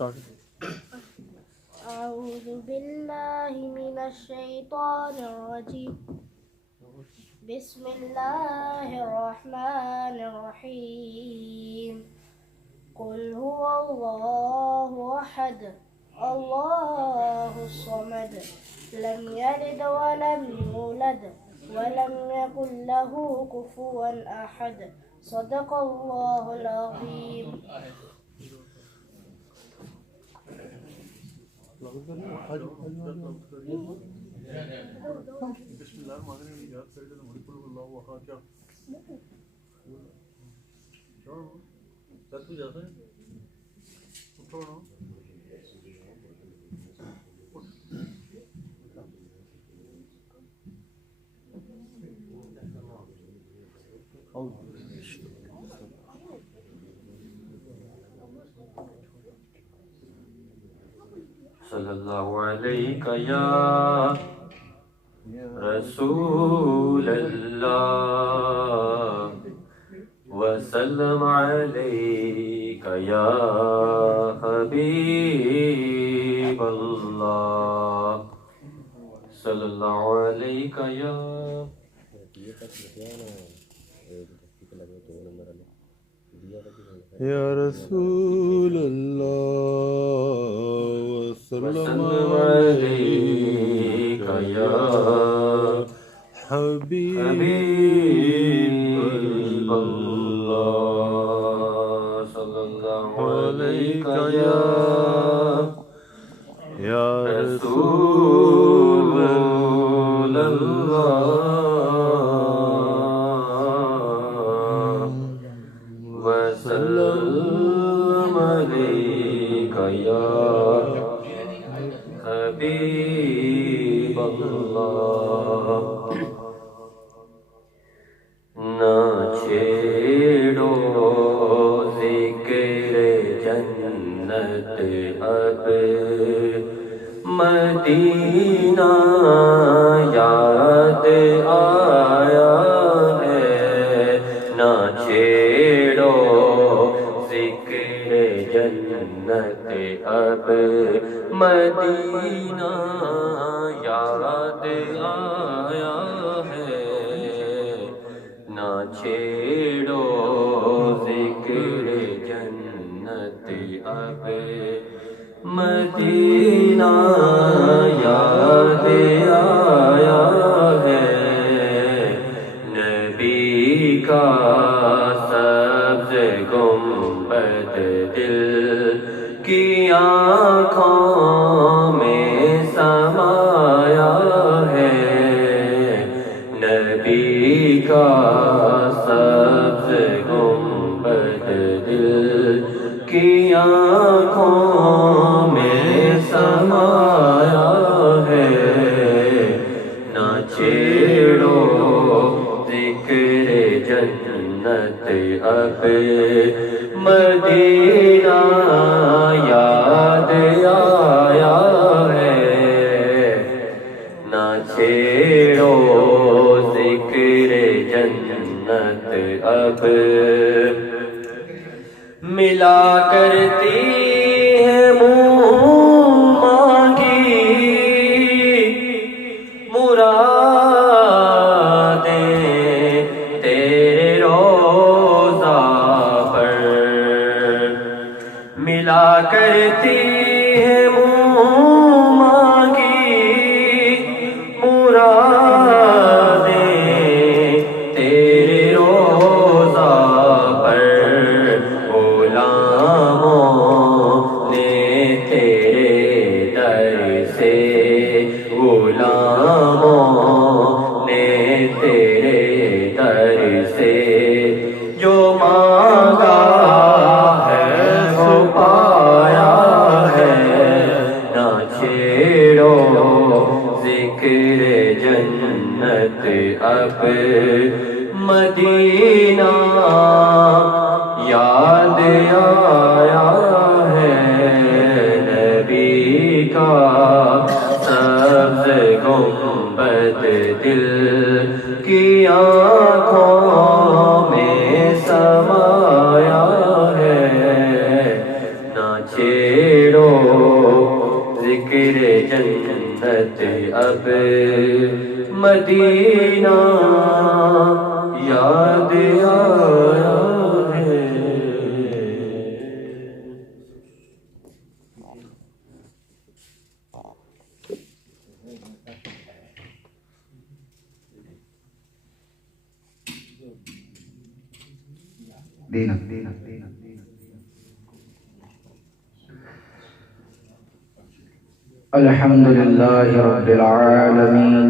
أعوذ بالله من الشيطان الرجيم بسم الله الرحمن الرحيم قل هو الله أحد الله الصمد لم يلد ولم يولد ولم يكن له كفوا أحد صدق الله العظيم. صلی اللہ علیہ یا رسول اللہ وسلم علیک یا حبیب اللہ صلی اللہ علیہ یا رسول اللہ وسلم علیک یا حبیب اللہ صلی اللہ علیہ یا رسول اللہ وسلم علیک یا حبیب اللہ نہ چھیڑو ذکر جنت اب مدینہ یاد آیا ہے نہ چھیڑو ذکر جنت اب مدینہ یاد آیا ہے نہ چھیڑو ذکر جنت اب مدینہ یاد آیا ہے نبی کا سبز گنبد دل کی آنکھوں میں سمایا ہے نبی کا سبز گنبد دل کی آنکھوں میں سمایا ہے نہ چھیڑو ذکر جنت اب مدینہ یاد آیا ہے نہ چھیڑو ذکر جنت اب ملا کرتی ہے منہ مانگی مرادیں تیرے روضہ پر ملا کرتی ہے منہ مانگی مرادیں تیرے روضہ پر غلاموں نے تیرے در سے غلاموں نے تیرے در سے جو مانگا ہے وہ پایا ہے نہ چھیڑو ذکر جنت اب مدینہ یاد آیا ہے نبی کا سبز گنبد دل کی آنکھوں میں سمایا ہے نہ چھیڑو ذکر جنت اب مدینہ یاد آیا ہے۔ الحمد لله رب العالمين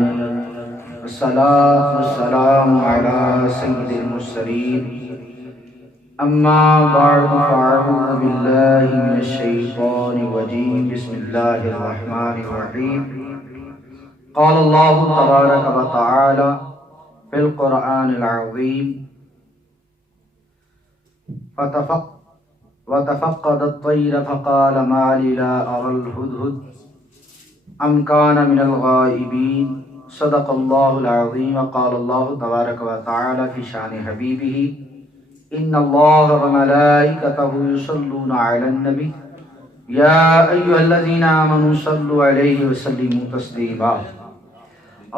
والصلاة والسلام على سيد المرسلين أما بعد فأعوذ بالله من الشيطان الرجيم بسم الله الرحمن الرحيم قال الله تبارك وتعالى في القرآن العظيم وتفقد الطير فقال ما لي لا أرى الهدهد أم كان من الغائبين صدق الله العظيم قال الله تبارك وتعالى في شأن حبيبه إن الله وملائكته يصلون على النبي يا أيها الذين آمنوا صلوا عليه وسلموا تسليما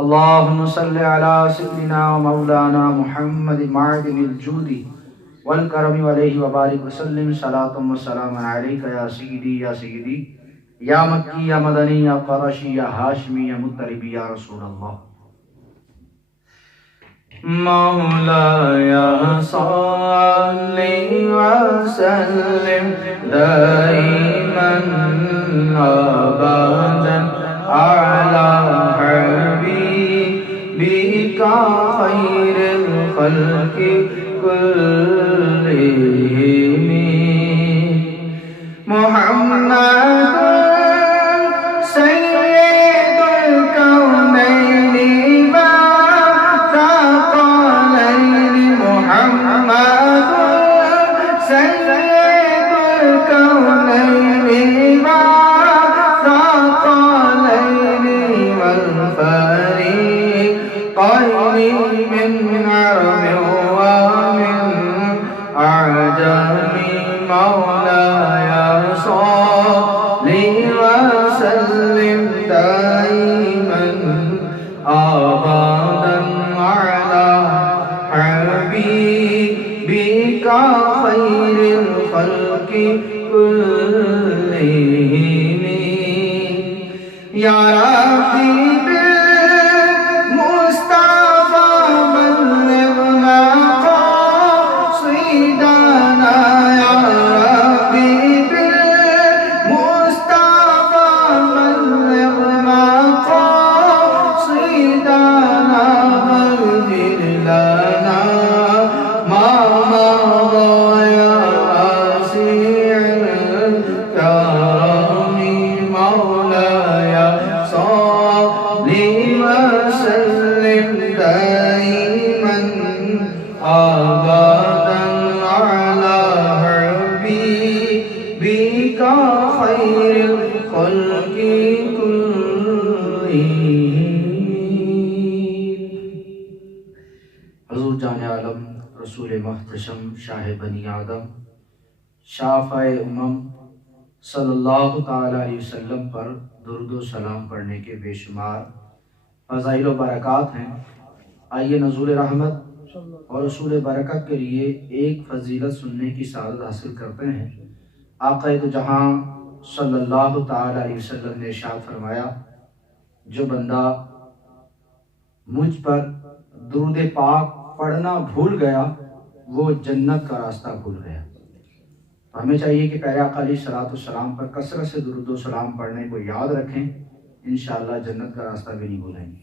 اللهم صل على سيدنا ومولانا محمد معدن الجود والکرم علیہ وبارک وسلم صلاۃ و سلام علیک یا سیدی یا مکی یا مدنی یا قرشی یا ہاشمی یا مطربی یا رسول اللہ۔ مولایا صلی وسلم دائما ابدا علی حبیبک خیر الخلق كلهم محمد سيد الكونين والثقلين محمد سيد الكونين والثقلين والفريقين من عرب مولاي صل وسلم دائما ابدا على حبيبك خير الخلق كلهم يا ربي حضور جان عالم رسول محتشم شاہ بنی آدم شافع امم صلی اللہ تعالی علیہ وسلم پر درود و سلام پڑھنے کے بے شمار فضائل و برکات ہیں۔ آئیے نزول رحمت اور رسول برکت کے لیے ایک فضیلت سننے کی سعادت حاصل کرتے ہیں۔ آقا دو جہاں صلی اللہ تعالی علیہ وسلم نے ارشاد فرمایا، جو بندہ مجھ پر درود پاک پڑھنا بھول گیا وہ جنت کا راستہ بھول گیا۔ ہمیں چاہیے کہ پیارے آقا علیہ السلام پر کثرت سے درود و سلام پڑھنے کو یاد رکھیں، انشاءاللہ جنت کا راستہ بھی نہیں بھولیں گے۔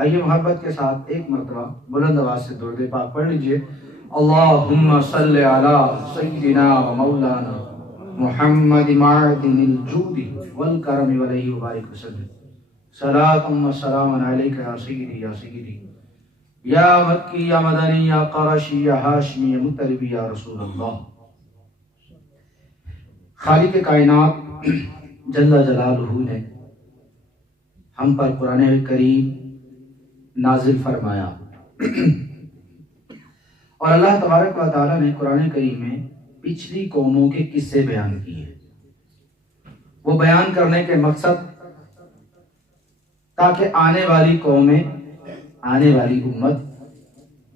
آئیے محبت کے ساتھ ایک مرتبہ بلند آواز سے درود پاک پڑھ لیجئے۔ اللہم صلی علی سیدنا و مولانا محمد معدن الجود والکرم علیہ وبارک وسلم صلاۃ و سلام علیک یا سیدی یا مکی یا مدنی یا قرشی یا ہاشمی یا مطربی یا رسول اللہ۔ خالق کائنات جل جلالہ نے ہم پر قرآن کریم نازل فرمایا اور اللہ تبارک و تعالی نے قرآن کریم میں پچھلی قوموں کے قصے بیان کیے۔ وہ بیان کرنے کے مقصد تاکہ آنے والی قومیں، آنے والی امت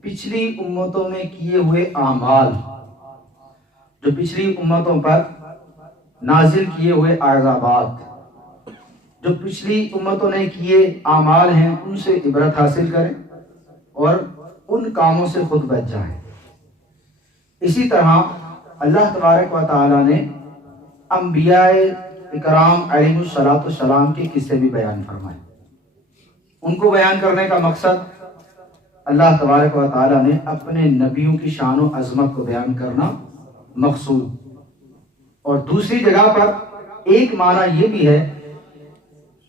پچھلی امتوں میں کیے ہوئے اعمال، جو پچھلی امتوں پر نازل کیے ہوئے عذابات، جو پچھلی امتوں نے کیے اعمال ہیں، ان سے عبرت حاصل کریں اور ان کاموں سے خود بچ جائیں۔ اسی طرح اللہ تبارک و تعالی نے انبیاء اکرام علیہ السلام کے قصے بھی بیان فرمائے۔ ان کو بیان کرنے کا مقصد اللہ تبارک و تعالی نے اپنے نبیوں کی شان و عظمت کو بیان کرنا مقصود، اور دوسری جگہ پر ایک معنی یہ بھی ہے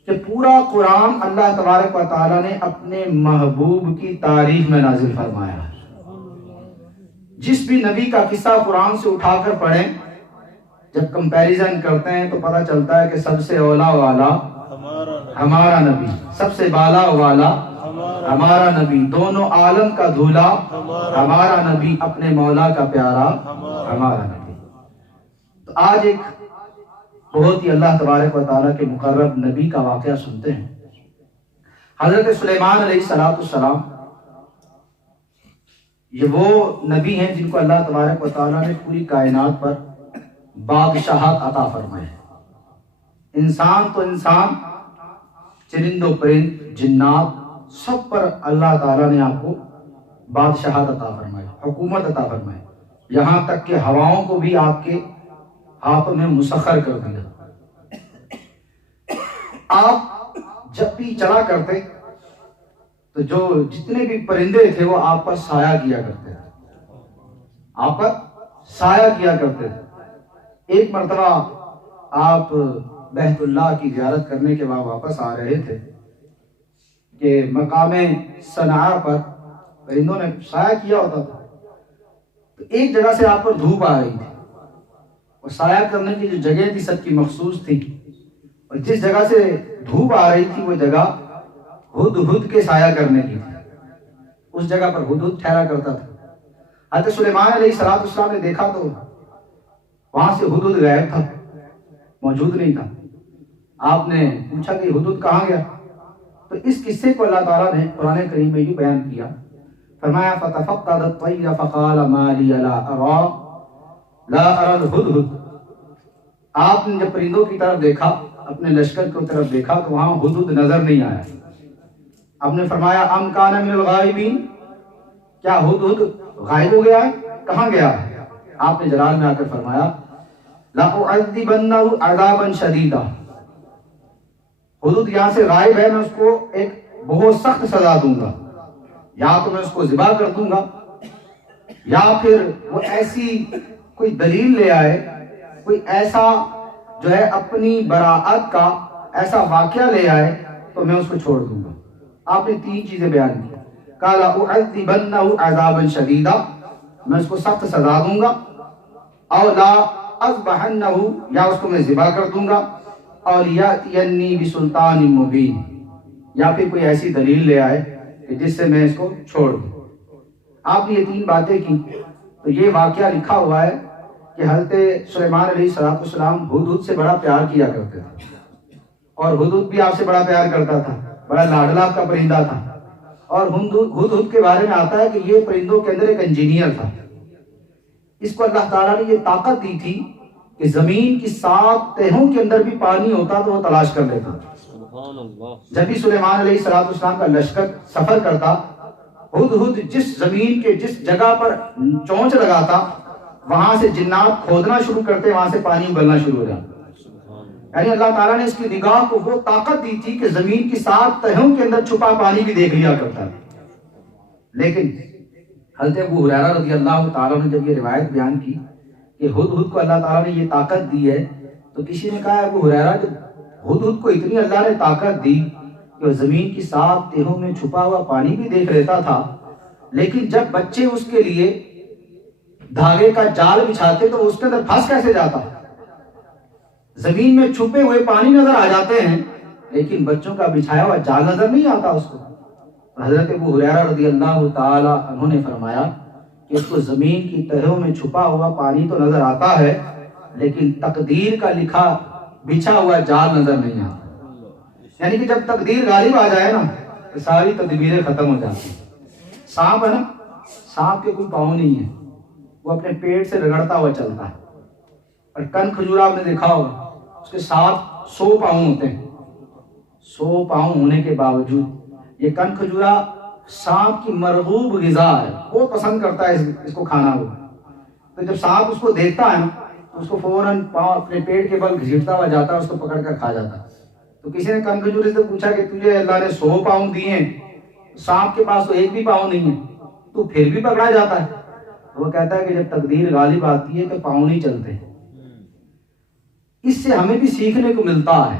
کہ پورا قرآن اللہ تبارک و تعالی نے اپنے محبوب کی تعریف میں نازل فرمایا ہے۔ جس بھی نبی کا قصہ قرآن سے اٹھا کر پڑھیں، جب کمپیریزن کرتے ہیں تو پتہ چلتا ہے کہ سب سے اولا والا ہمارا نبی، سب سے بالا والا ہمارا نبی، دونوں عالم کا دھولا ہمارا نبی، اپنے مولا کا پیارا ہمارا نبی۔ تو آج ایک بہت ہی اللہ تبارک و تعالیٰ کے مقرب نبی کا واقعہ سنتے ہیں۔ حضرت سلیمان علیہ السلام یہ وہ نبی ہیں جن کو اللہ تبارک و تعالیٰ نے پوری کائنات پر بادشاہت عطا فرمائے۔ انسان تو انسان، چرند و پرند، جنات، سب پر اللہ تعالیٰ نے آپ کو بادشاہت عطا فرمائے، حکومت عطا فرمائے، یہاں تک کہ ہواؤں کو بھی آپ کے ہاتھوں میں مسخر کر دیا۔ آپ جب بھی چلا کرتے تو جو جتنے بھی پرندے تھے وہ آپ پر سایہ کیا کرتے تھے، آپ پر سایہ کیا کرتے تھے۔ ایک مرتبہ آپ بیت اللہ کی زیارت کرنے کے بعد واپس آ رہے تھے کہ مقام صنعاء پر پرندوں نے سایہ کیا ہوتا تھا، تو ایک جگہ سے آپ پر دھوپ آ رہی تھی، اور سایہ کرنے کی جو جگہ تھی سب کی مخصوص تھی، اور جس جگہ سے دھوپ آ رہی تھی وہ جگہ ہدہد کے سایہ کرنے کی تھی، اس جگہ پر ہدہد ٹھہرا کرتا تھا۔ حضرت سلیمان علیہ السلام نے دیکھا تو وہاں سے ہدہد غائب تھا، موجود نہیں تھا۔ آپ نے پوچھا کہ ہدہد کہاں گیا؟ تو اس قصے کو اللہ تعالیٰ نے قرآن کریم میں یہ بیان کیا، فرمایا فَتَفَقَّدَ الطَّيْرَ فَقَالَ مَا لِيَ لَا أَرَى الْهُدْهُدْ۔ آپ نے جب پرندوں کی طرف دیکھا، اپنے لشکر کی طرف دیکھا تو وہاں ہدہد نظر نہیں آیا۔ آپ نے فرمایا ام کان من الغائبین، کیا ہدہد غائب ہو گیا ہے؟ کہاں گیا ہے؟ آپ نے جلال میں آ کر فرمایا لَأُعَذِّبَنَّهُ عَذَابًا شَدِيدًا، ہدہد یہاں سے غائب ہے، میں اس کو ایک بہت سخت سزا دوں گا، یا تو میں اس کو ذبح کر دوں گا، یا پھر وہ ایسی کوئی دلیل لے آئے، کوئی ایسا جو ہے اپنی براءت کا ایسا واقعہ لے آئے تو میں اس کو چھوڑ دوں گا۔ آپ نے تین چیزیں بیان کی، قال اعذبنه عذابا شدیدا، میں اس کو سخت سزا دوں گا، او لا اذبحنه، یا اس کو میں ذبح کر دوں گا، اور یاتینی بسلطان مبین، یا پھر کوئی ایسی دلیل لے آئے کہ جس سے میں اس کو چھوڑ دوں۔ آپ نے یہ تین باتیں کی، تو یہ واقعہ لکھا ہوا ہے کہ حضرت سلیمان علیہ السلام ہدہد سے بڑا پیار کیا کرتے تھے، اور ہدہد بھی آپ سے بڑا پیار کرتا تھا، بڑا لاڈلا آپ کا پرندہ تھا۔ اور ہدہد کے بارے میں آتا ہے کہ یہ پرندوں کے اندر ایک انجینئر تھا، اس کو اللہ تعالیٰ نے یہ طاقت دی تھی کہ زمین کی 7 تہوں کے اندر بھی پانی ہوتا تو وہ تلاش کر لیتا۔ جب بھی سلیمان علیہ السلام کا لشکر سفر کرتا، ہدہد جس زمین کے جس جگہ پر چونچ لگاتا، وہاں سے جنات کھودنا شروع کرتے، وہاں سے پانی ابلنا شروع ہو جاتا۔ یعنی اللہ تعالیٰ نے اس کی نگاہ کو وہ طاقت دی تھی کہ زمین کی 7 تہوں کے اندر چھپا پانی بھی دیکھ لیا کرتا ہے۔ لیکن حضرت ابو ہریرہ رضی اللہ تعالیٰ نے جب یہ روایت بیان کی کہ ہدہد کو اللہ تعالیٰ نے یہ طاقت دی ہے، تو کسی نے کہا ابو ہریرہ، جب ہدہد کو اتنی اللہ نے طاقت دی کہ وہ زمین کی 7 تہوں میں چھپا ہوا پانی بھی دیکھ لیتا تھا، لیکن جب بچے اس کے لیے دھاگے کا جال بچھاتے تو اس کے اندر پھنس کیسے جاتا؟ زمین میں چھپے ہوئے پانی نظر آ جاتے ہیں، لیکن بچوں کا بچھایا ہوا جال نظر نہیں آتا اس کو۔ حضرت ابو ہریرہ رضی اللہ تعالی عنہ نے فرمایا کہ اس کو زمین کی تہوں میں چھپا ہوا پانی تو نظر آتا ہے، لیکن تقدیر کا لکھا بچھا ہوا جال نظر نہیں آتا۔ یعنی کہ جب تقدیر غالب آ جائے نا تو ساری تدبیریں ختم ہو جاتی ہیں۔ سانپ ہے نا، سانپ کے کوئی پاؤں نہیں ہے، وہ اپنے پیٹ سے رگڑتا ہوا چلتا ہے۔ اور کن کھجورا آپ نے دیکھا ہوگا، اس کے ساتھ 100 پاؤں ہوتے ہیں۔ 100 پاؤں ہونے کے باوجود یہ کن کھجورا سانپ کی مرغوب غذا ہے، بہت پسند کرتا ہے اس کو کھانا ہوا۔ تو جب سانپ اس کو دیکھتا ہے نا تو اس کو فوراً پاؤں اپنے پیٹ کے بل گھسیٹتا ہوا جاتا ہے، اس کو پکڑ کر کھا جاتا ہے۔ تو کسی نے کن کھجورے سے پوچھا کہ تجھے اللہ نے 100 پاؤں دیے ہیں، سانپ کے پاس تو ایک بھی پاؤں نہیں ہے، تو پھر بھی پکڑا جاتا ہے؟ وہ کہتا ہے کہ جب تقدیر غالب آتی ہے تو پاؤں نہیں چلتے۔ اس سے ہمیں بھی سیکھنے کو ملتا ہے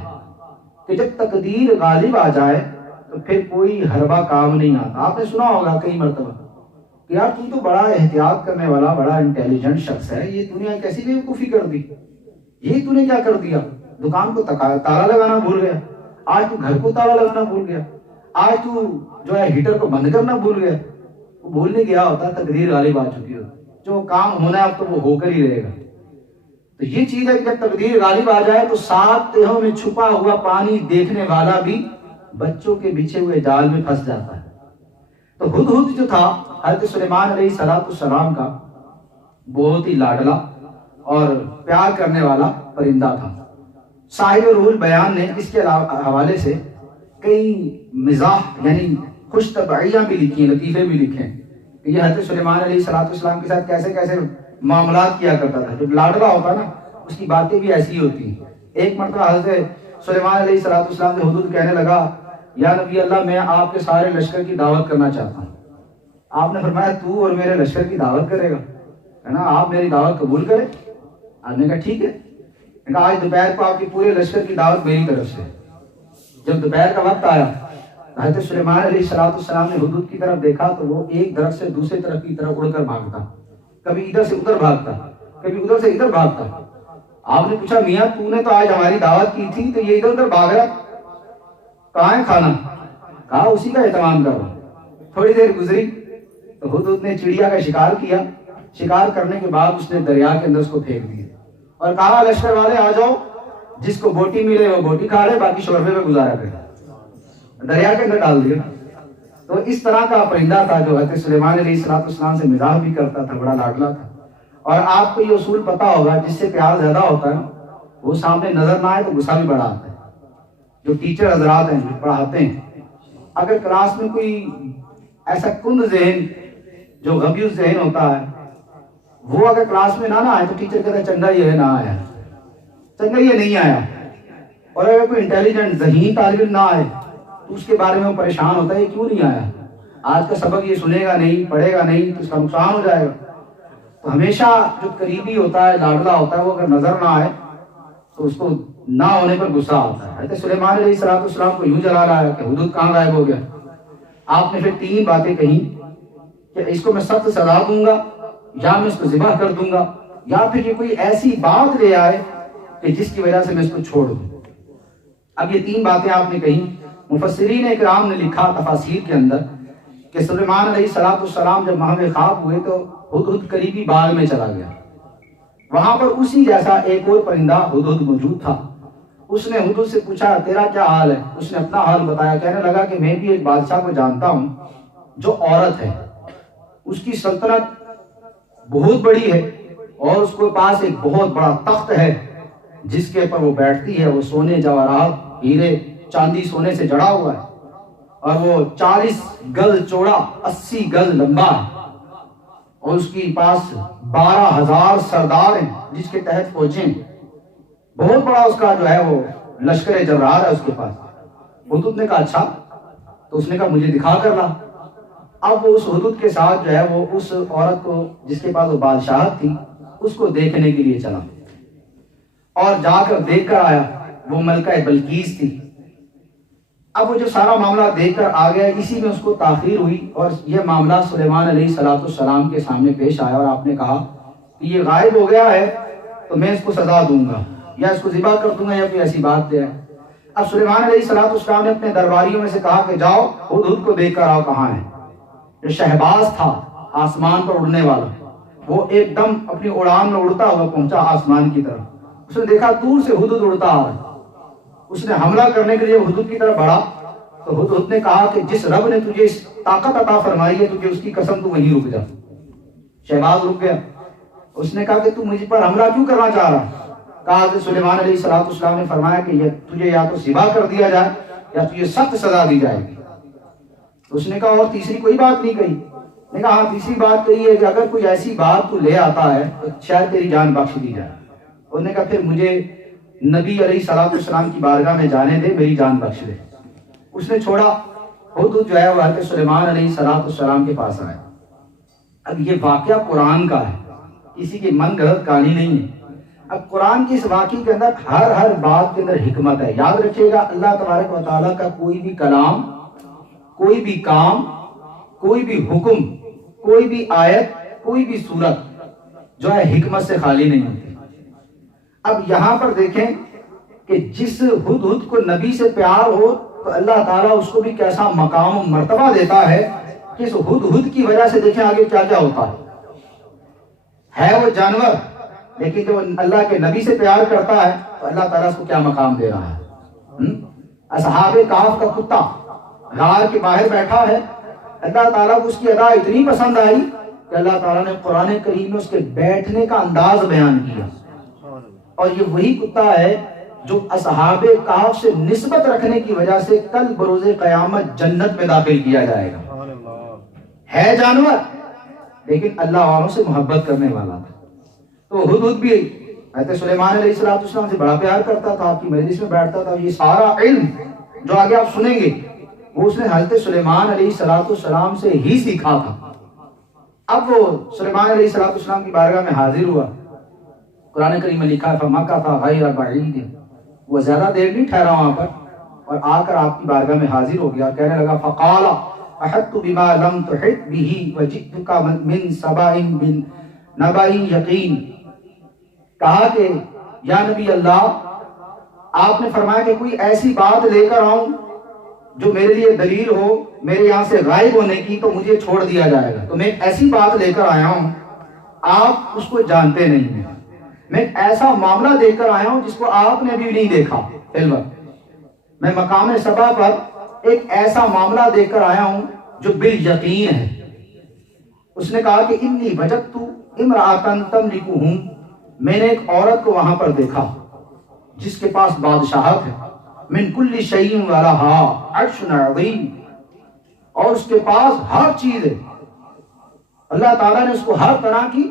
کہ جب تقدیر غالب آ جائے تو پھر کوئی حربہ کام نہیں آتا۔ آپ نے سنا ہوگا کئی مرتبہ کہ یار تو بڑا احتیاط کرنے والا، بڑا انٹیلیجنٹ شخص ہے، یہ تو نے کیسی بیوقوفی کر دی، یہ تو نے کیا کر دیا، دکان کو تالا لگانا بھول گیا، آج تو گھر کو تالا لگانا بھول گیا، آج تو جو ہے ہیٹر کو بند کرنا بھول گیا۔ وہ بھولنے گیا ہوتا، تقدیر غالب آ چکی ہوتی، جو کام ہونا ہے اب تو وہ ہو کر ہی رہے گا۔ تو یہ چیز ہے کہ جب تقدیر غالب آ جائے تو 7 تہوں میں چھپا ہوا پانی دیکھنے والا بھی بچوں کے بچھے ہوئے جال میں پھنس جاتا ہے۔ تو ہدہد جو تھا حضرت سلیمان علیہ السلام کا بہت ہی لاڈلا اور پیار کرنے والا پرندہ تھا۔ صاحب روح البیان نے اس کے حوالے سے کئی مزاح یعنی خوش طبعیاں بھی لکھی ہیں، لطیفے بھی لکھے ہیں کہ یہ حضرت سلیمان علیہ السلام کے ساتھ کیسے کیسے معاملات کیا کرتا تھا۔ جب لاڈلا ہوتا نا اس کی باتیں بھی ایسی ہوتی ہیں۔ ایک مرتبہ حضرت سلیمان علیہ السلام سے ہدہد کہنے لگا، یا نبی اللہ میں آپ کے سارے لشکر کی دعوت کرنا چاہتا ہوں۔ آپ نے فرمایا تو اور میرے لشکر کی دعوت کرے گا؟ کہنا آپ میری دعوت قبول کریں؟ آپ نے کہا ٹھیک ہے۔ کہا آج دوپہر کو آپ کے پورے لشکر کی دعوت میری طرف سے۔ جب دوپہر کا وقت آیا حضرت سلیمان علیہ السلام نے ہدہد کی طرف دیکھا تو وہ ایک درخت سے دوسرے طرف کی طرف اڑ کر بھاگتا، کبھی ادھر سے ادھر بھاگتا، کبھی ادھر سے ادھر بھاگتا۔ آپ نے پوچھا میاں تو نے تو آج ہماری دعوت کی تھی تو یہ ادھر ادھر بھاگ رہا، کہاں ہے کھانا؟ کہا اسی کا اہتمام کر رہا۔ تھوڑی دیر گزری تو ہدہد نے چڑیا کا شکار کیا، شکار کرنے کے بعد اس نے دریا کے اندر اس کو پھینک دیا اور کہا لشکر والے آ جاؤ، جس کو بوٹی ملے وہ بوٹی کھا لے، باقی شوربے میں گزارا کرے۔ دریا کے اندر ڈال دیا۔ تو اس طرح کا پرندہ تھا جو حضرت سلیمان علیہ السلام سے مزاح بھی کرتا تھا، بڑا لاڈلا تھا۔ اور آپ کو یہ اصول پتا ہوگا جس سے پیار زیادہ ہوتا ہے وہ سامنے نظر نہ آئے تو غصہ بھی بڑا آتا ہے۔ جو ٹیچر حضرات ہیں جو پڑھاتے ہیں، اگر کلاس میں کوئی ایسا کند ذہن جو غبی ذہن ہوتا ہے وہ اگر کلاس میں نہ آئے تو ٹیچر کہتا ہے چنگا یہ نہ آیا، چنگا یہ نہیں آیا۔ اور اگر کوئی انٹیلیجنٹ ذہین طالب علم نہ آئے تو اس کے بارے میں وہ پریشان ہوتا ہے یہ کیوں نہیں آیا، آج کا سبق یہ سنے گا نہیں، پڑھے گا نہیں تو اس کا نقصان ہو جائے گا۔ تو ہمیشہ جو قریبی ہوتا ہے، لاڈلا ہوتا ہے، وہ اگر نظر نہ آئے تو اس کو نہ ہونے پر غصہ آتا ہے۔ حضرت سلیمان علیہ السلام کو یوں جلا رہا ہے کہ ہدہد کہاں غائب ہو گیا۔ آپ نے پھر 3 باتیں کہیں کہ اس کو میں سخت سزا دوں گا، یا میں اس کو ذبح کر دوں گا، یا پھر یہ کوئی ایسی بات لے آئے کہ جس کی وجہ سے میں اس کو چھوڑ دوں۔ اب یہ 3 باتیں آپ نے کہیں۔ مفسرین اکرام نے لکھا تفاسیر کے اندر کہ سلیمان علیہ السلام جب محو خواب ہوئے تو ہدہد قریبی باغ میں چلا گیا۔ وہاں پر اسی جیسا ایک اور پرندہ ہدہد موجود تھا۔ اس نے ہدہد سے پوچھا تیرا کیا حال ہے؟ اس نے اپنا حال بتایا، کہنے لگا کہ میں بھی ایک بادشاہ کو جانتا ہوں جو عورت ہے، اس کی سلطنت بہت بڑی ہے اور اس کے پاس ایک بہت بڑا تخت ہے جس کے اوپر وہ بیٹھتی ہے، وہ سونے جواہرات ہیرے چاندی سونے سے جڑا ہوا ہے اور وہ 40 گز چوڑا 80 گز لمبا ہے اور اس کے پاس 12,000 سردار ہیں جس کے تحت فوجیں ہیں۔ بہت بڑا اس کا جو ہے وہ لشکر جرار ہے اس کے پاس۔ ہدہد نے کہا اچھا، تو اس نے کہا مجھے دکھا کر لا۔ اب وہ اس ہدہد کے ساتھ جو ہے وہ اس عورت کو جس کے پاس وہ بادشاہت تھی اس کو دیکھنے کے لیے چلا اور جا کر دیکھ کر آیا، وہ ملکہ بلقیس تھی۔ اب وہ جو سارا معاملہ دیکھ کر آ گیا، اسی میں اس کو تاخیر ہوئی اور یہ معاملہ سلیمان علیہ السلام کے سامنے پیش آیا اور آپ نے کہا کہ یہ غائب ہو گیا ہے تو میں اس کو سزا دوں گا یا اس کو ذبح کر دوں گا یا کوئی ایسی بات دے۔ اب سلیمان علیہ السلام نے اپنے درباریوں میں سے کہا کہ جاؤ ہدہد کو دیکھ کر آؤ کہاں ہے۔ جو شہباز تھا آسمان پر اڑنے والا، وہ ایک دم اپنی اڑان میں اڑتا ہوا پہنچا آسمان کی طرف اس نے دیکھا دور سے ہدہد اڑتا آ رہا ہے، اس نے حملہ کرنے کے لیے ہدہد کی طرف بڑھا تو ہدہد نے کہا کہ جس رب نے تجھے اس طاقت عطا فرمائی ہے تجھے اس کی قسم تو وہیں رک جا۔ شہباز رک گیا، اس نے کہا کہ تو مجھ پر حملہ کیوں کرنا چاہ رہا؟ کہا کہ سلیمان علیہ السلام نے فرمایا کہ تجھے یا تو ذبح کر دیا جائے یا تجھے سخت سزا دی جائے گی۔ اس نے کہا اور تیسری کوئی بات نہیں کہی؟ نے کہا ہاں تیسری بات کہی ہے کہ اگر کوئی ایسی بات تو لے آتا ہے تو شاید تیری جان بخش دی جائے۔ انہوں نے کہا پھر مجھے نبی علیہ السلام کی بارگاہ میں جانے دے، میری جان بخش دے۔ اس نے چھوڑا، ہدہد جو ہے وہ حضرت سلیمان علیہ السلام کے پاس آیا۔ اب یہ واقعہ قرآن کا ہے، کسی کی من گھڑت کہانی نہیں ہے۔ اب قرآن کی اس واقعے کے اندر ہر بات کے اندر حکمت ہے۔ یاد رکھیے گا اللہ تبارک و تعالیٰ کا کوئی بھی کلام، کوئی بھی کام، کوئی بھی حکم، کوئی بھی آیت، کوئی بھی صورت جو ہے حکمت سے خالی نہیں ہوتی۔ اب یہاں پر دیکھیں کہ جس ہدہد کو نبی سے پیار ہو تو اللہ تعالیٰ اس کو بھی کیسا مقام و مرتبہ دیتا ہے کہ اس ہدہد کی وجہ سے دیکھیں آگے کیا کیا ہوتا ہے وہ جانور، لیکن جو اللہ کے نبی سے پیار کرتا ہے تو اللہ تعالیٰ اس کو کیا مقام دے رہا ہے۔ اصحاب کہف کا کتا غار کے باہر بیٹھا ہے، اللہ تعالیٰ کو اس کی ادا اتنی پسند آئی کہ اللہ تعالیٰ نے قرآن کریم میں اس کے بیٹھنے کا انداز بیان کیا، اور یہ وہی کتا ہے جو اصحاب کہف سے نسبت رکھنے کی وجہ سے کل بروز قیامت جنت میں داخل کیا جائے گا۔ ہے جانور لیکن اللہ والوں سے محبت کرنے والا تھا۔ تو ہدہد بھی حضرت سلیمان علیہ السلام سے بڑا پیار کرتا تھا، آپ کی مجلس میں بیٹھتا تھا۔ یہ سارا علم جو آگے آپ سنیں گے وہ اس نے حضرت سلیمان علیہ السلام سے ہی سیکھا تھا۔ اب وہ سلیمان علیہ السلام کی بارگاہ میں حاضر ہوا۔ قرآن کریم میں لکھا ہے فَمَكَثَ غَيْرَ بَعِيدٍ، وہ زیادہ دیر نہیں ٹھہرا وہاں پر، اور آ کر آپ کی بارگاہ میں حاضر ہو گیا، کہنے لگا فَقَالَ أَحَطْتُ بِمَا لَمْ تُحِطْ بِهِ وَجِئْتُكَ مِنْ سَبَإٍ بِنَبَإٍ يَقِينٍ۔ کہا کہ یا نبی اللہ، آپ نے فرمایا کہ کوئی ایسی بات لے کر آؤں جو میرے لیے دلیل ہو میرے یہاں سے غائب ہونے کی تو مجھے چھوڑ دیا جائے گا۔ تو میں ایک ایسی بات لے کر آیا ہوں آپ اس کو جانتے نہیں ہیں، میں ایک ایسا معاملہ دے کر آیا ہوں جس کو آپ نے ابھی نہیں دیکھا۔ میں مقام سبا پر ایک ایسا معاملہ دے کر آیا ہوں جو بالیقین ہے۔ اس نے کہا کہ انی وجدت امرأۃ تملکہم، میں نے ایک عورت کو وہاں پر دیکھا جس کے پاس بادشاہت ہے، من کل شیء ولہا عرش عظیم، اور اس کے پاس ہر چیز ہے۔ اللہ تعالیٰ نے اس کو ہر طرح کی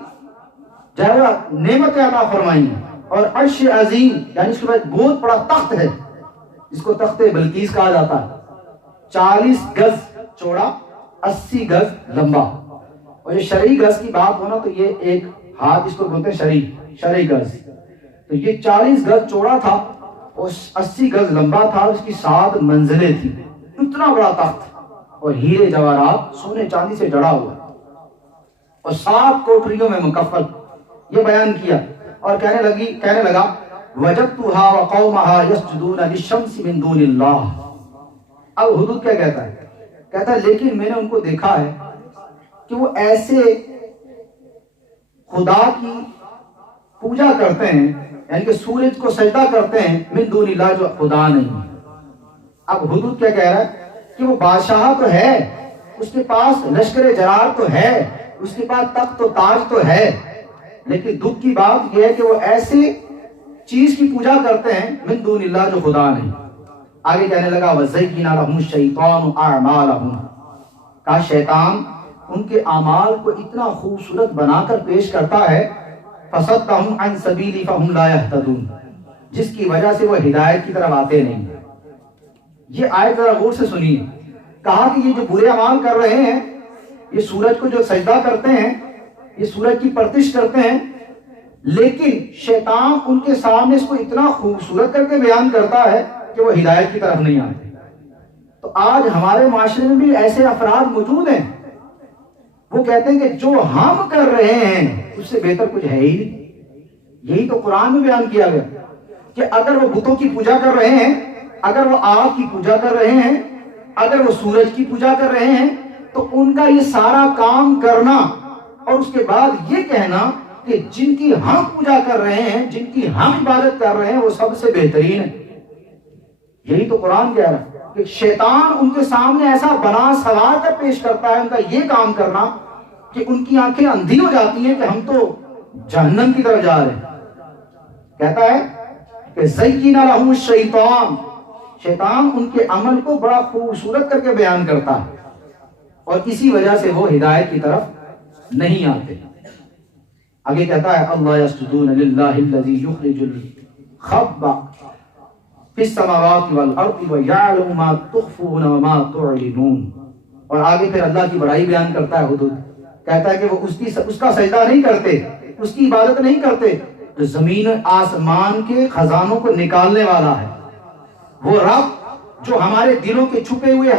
نعمتیں عطا فرمائی ہیں، اور عرش عظیم یعنی اس کے بعد بہت بڑا تخت ہے جس کو تخت بلقیس کہا جاتا ہے، 40 گز چوڑا، 80 گز لمبا۔ اور یہ شرعی گز کی بات ہونا تو یہ ایک ہاتھ اس کو بولتے ہیں شرعی گز، تو یہ 40 گز چوڑا تھا اور 80 گز لمبا تھا، اس کی 7 منزلیں تھیں، اتنا بڑا تخت، اور ہیرے جواہرات سونے چاندی سے جڑا ہوا، اور 7 کوٹریوں میں مکفل۔ یہ بیان کیا اور کہنے لگا وجدتها وقومها يسجدون للشمس من دون اللہ۔ اب ہدہد کیا کہتا ہے لیکن میں نے ان کو دیکھا ہے کہ وہ ایسے خدا کی پوجا کرتے ہیں، یعنی کہ سورج کو سجدہ کرتے ہیں، من دون اللہ، جو خدا نہیں ہے۔ اب ہدہد کیا کہہ رہا ہے کہ وہ بادشاہ تو ہے، اس کے پاس لشکر جرار تو ہے، اس کے پاس تخت و تاج تو ہے، لیکن دکھ کی بات یہ ہے کہ وہ ایسے چیز کی پوجا کرتے ہیں من دون اللہ جو خدا نہیں۔ آگے کہنے لگا وَزَيِّنَ لَهُمُ الشَّيْطَانُ أَعْمَالَهُمْ، کہا شیطان ان کے اعمال کو اتنا خوبصورت بنا کر پیش کرتا ہے فَصَدَّهُمْ عَنْ سَبِيلِ فَهُمْ لَا يَهْتَدُونَ، جس کی وجہ سے وہ ہدایت کی طرف آتے نہیں۔ یہ آیت ذرا غور سے سنیے، کہا کہ یہ جو برے اعمال کر رہے ہیں، یہ سورج کو جو سجدہ کرتے ہیں، یہ سورج کی پرستش کرتے ہیں، لیکن شیطان ان کے سامنے اس کو اتنا خوبصورت کر کے بیان کرتا ہے کہ وہ ہدایت کی طرف نہیں آتے۔ تو آج ہمارے معاشرے میں بھی ایسے افراد موجود ہیں، وہ کہتے ہیں کہ جو ہم کر رہے ہیں اس سے بہتر کچھ ہے ہی نہیں۔ یہی تو قرآن میں بیان کیا گیا کہ اگر وہ بتوں کی پوجا کر رہے ہیں، اگر وہ آگ کی پوجا کر رہے ہیں، اگر وہ سورج کی پوجا کر رہے ہیں، تو ان کا یہ سارا کام کرنا اور اس کے بعد یہ کہنا کہ جن کی ہم پوجا کر رہے ہیں، جن کی ہم عبادت کر رہے ہیں، وہ سب سے بہترین ہے۔ یہی تو قرآن کہہ رہا ہے کہ شیطان ان کے سامنے ایسا بنا سوال کر پیش کرتا ہے، ان کا یہ کام کرنا کہ ان کی آنکھیں اندھی ہو جاتی ہیں کہ ہم تو جہنم کی طرف جا رہے ہیں۔ کہتا ہے کہ زین لہم الشیطان، شیطان ان کے عمل کو بڑا خوبصورت کر کے بیان کرتا ہے، اور اسی وجہ سے وہ ہدایت کی طرف نہیں آتے۔ آگے کہتا ہے اللہ یسجدون للہ الذی یخرج الخبء فی السماوات والارض ویعلم ما تخفون وما تعلنون۔ اور آگے پھر اللہ کی بڑائی بیان کرتا ہے حدود، کہتا ہے کہ وہ اس کا سجدہ نہیں کرتے، اس کی عبادت نہیں کرتے جو زمین آسمان کے خزانوں کو نکالنے والا ہے، وہ رب جو ہمارے دلوں کے چھپے ہوئے